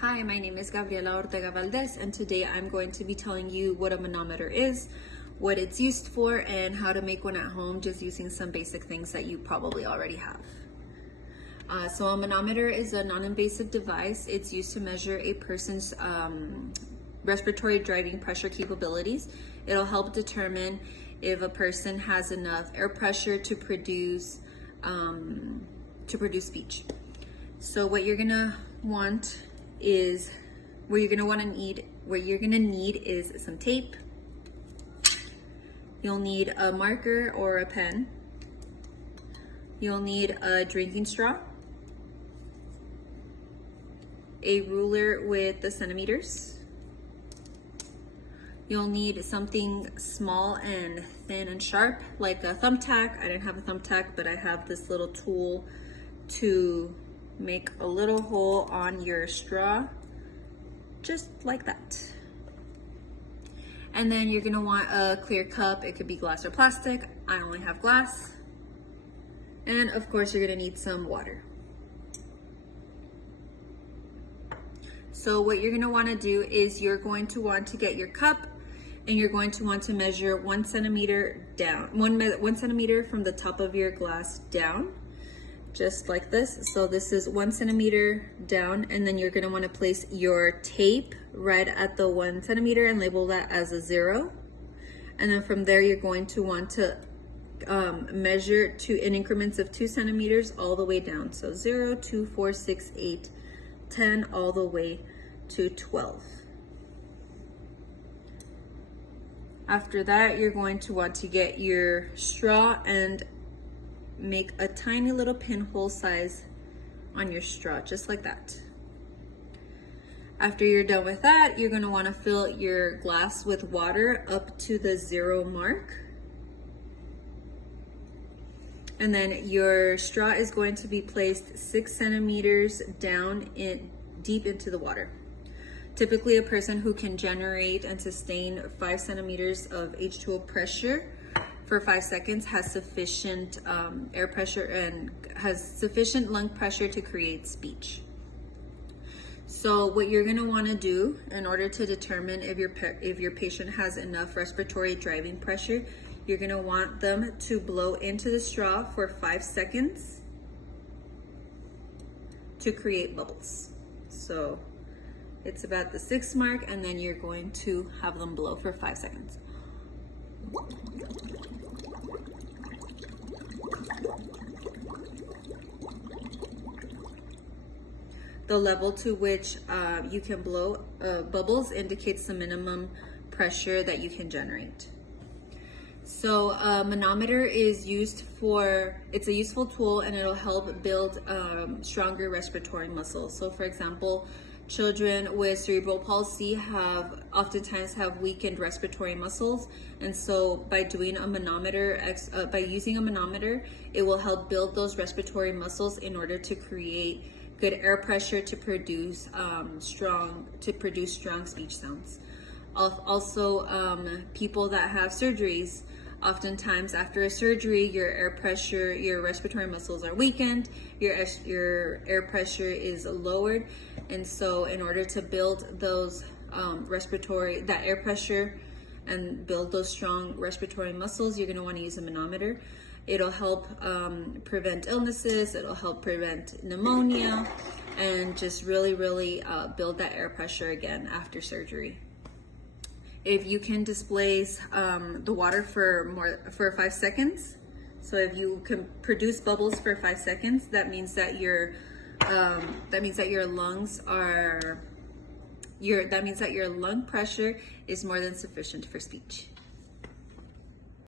Hi, my name is Gabriela Ortega Valdez, and today I'm going to be telling you what a manometer is, what it's used for, and how to make one at home just using some basic things that you probably already have. So a manometer is a non-invasive device. It's used to measure a person's respiratory driving pressure capabilities. It'll help determine if a person has enough air pressure to produce speech. So what you're gonna need is some tape. You'll need a marker or a pen. You'll need a drinking straw, a ruler with the centimeters. You'll need something small and thin and sharp, like a thumbtack. I didn't have a thumbtack, but I have this little tool to make a little hole on your straw, just like that. And then you're gonna want a clear cup. It could be glass or plastic. I only have glass. And of course, you're gonna need some water. So what you're gonna wanna do is you're going to want to get your cup and you're going to want to measure 1 centimeter down, 1 centimeter from the top of your glass down, just like this. So this is 1 centimeter down, and then you're gonna wanna place your tape right at the 1 centimeter and label that as a 0. And then from there, you're going to want to measure in increments of 2 centimeters all the way down. So 0, 2, 4, 6, 8, 10, all the way to 12. After that, you're going to want to get your straw and make a tiny little pinhole size on your straw, just like that. After you're done with that, you're going to want to fill your glass with water up to the 0 mark. And then your straw is going to be placed 6 centimeters down deep into the water. Typically, a person who can generate and sustain 5 centimeters of H2O pressure for 5 seconds has sufficient air pressure and has sufficient lung pressure to create speech. So what you're gonna wanna do in order to determine if your patient has enough respiratory driving pressure, you're gonna want them to blow into the straw for 5 seconds to create bubbles. So it's about the 6 mark, and then you're going to have them blow for 5 seconds. The level to which you can blow bubbles indicates the minimum pressure that you can generate. So a manometer is it's a useful tool, and it'll help build stronger respiratory muscles. So for example, children with cerebral palsy oftentimes have weakened respiratory muscles, and so by using a manometer, it will help build those respiratory muscles in order to create good air pressure to produce strong speech sounds. Also, people that have surgeries, oftentimes after a surgery, your air pressure, your respiratory muscles are weakened, your air pressure is lowered, and so in order to build those that air pressure and build those strong respiratory muscles, you're going to want to use a manometer. It'll help prevent illnesses, it'll help prevent pneumonia, and just really build that air pressure again after surgery. If you can displace the water for 5 seconds, so if you can produce bubbles for 5 seconds, that means that your lung pressure is more than sufficient for speech.